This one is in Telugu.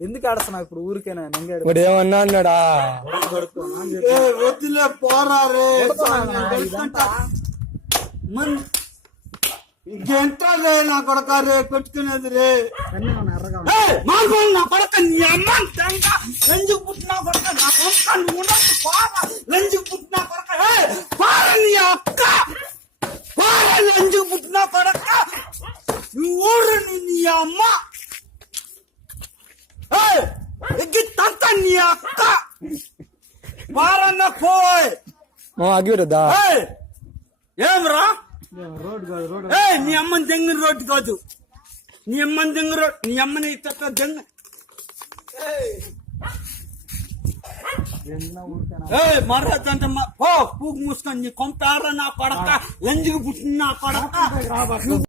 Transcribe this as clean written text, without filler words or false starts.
ఎందుకు ఆడుతున్నావు ఇప్పుడు ఊరికేనా? ఇప్పుడు ఏమన్నా అన్నాడా? వద్దులే పోరా రే. ఇంకెంత రే నా కొడక రే పెట్టుకునేది రే. నా కొడక నీ అమ్మ లంజు పుట్టినా కొడక నా కొడక ఉండదు పారా. లంజు పుట్టినా కొడక పారా నీ అక్క పారా. లంజు పుట్టినా కొడక నువ్వు ఊరు నీ అమ్మ ఎగ్గి తంత నీ అక్క పారన్న పోయ్. అగ్గిరా ఏమ్రా నీ అమ్మని దెంగిన రోడ్డు కాదు. నీ అమ్మని దెంగ రోడ్ నీ అమ్మని దెంగ మర్రదంటే పో పూగు మూసుకొని నీ కొంటారా నా కొడక. లంజికి పుట్టిన నా కొడక.